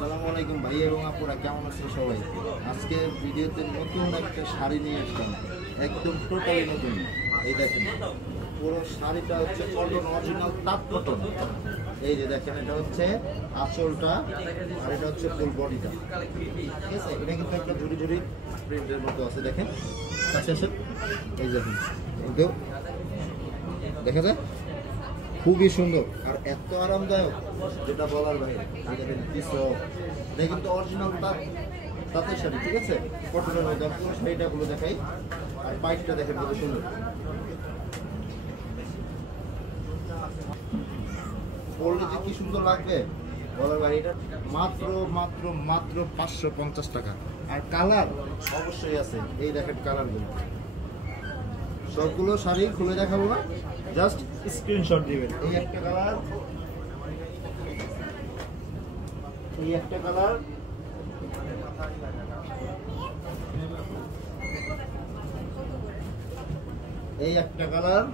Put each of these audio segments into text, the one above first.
আসসালামু আলাইকুম ভাই এবং আপুরা, কেমন আছেন সবাই? আজকে ভিডিওতে নতুন একটা শাড়ি নিয়ে আসলাম, একদম টোটালি নতুন। এই দেখেন, পুরো শাড়িটা হচ্ছে কটন, অরিজিনাল তাঁত কটন। এই যে দেখেন, এটা হচ্ছে আঁচলটা আর এটা হচ্ছে ফুল বডিটা, ঠিক আছে? এটা কিন্তু একটা ঝুড়ি ঝুড়ি প্রিন্টের মতো আছে, দেখেন কাছে আসেন। এই দেখেন, ওকেও দেখা যায়, খুবই সুন্দর আর এত আরামদায়ক যেটা বলার বাইরে। দেখেন এটা কিন্তু অরিজিনাল তাঁতের শাড়ি, ঠিক আছে? কটনের মধ্যে পুরো শাড়িটা গুলো দেখাই। আর পাইপটা দেখেন কত সুন্দর, পরলে যে কি সুন্দর লাগবে বলার বাইরে। এটা মাত্র মাত্র মাত্র 550 টাকা। আর কালার অবশ্যই আছে, এই দেখেন কালারগুলো। সবগুলো শাড়ি খুলে দেখাবো না, জাস্ট স্ক্রিনশট দিবেন। এই একটা কালার, এই একটা কালার, এই একটা কালার,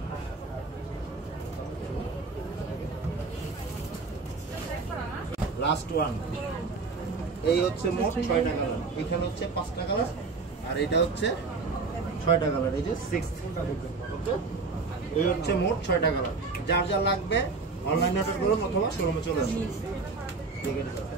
লাস্ট ওয়ান। এই হচ্ছে মোট 6টা কালার। এখানে হচ্ছে 5টা কালার আর এটা হচ্ছে 6টা কালার। এই যে 6, ওকে? এই হচ্ছে মোট 6টা কালার। যার যা লাগবে অনলাইনে অর্ডার করুন অথবা শোরুমে চলে আসুন, ঠিক আছে?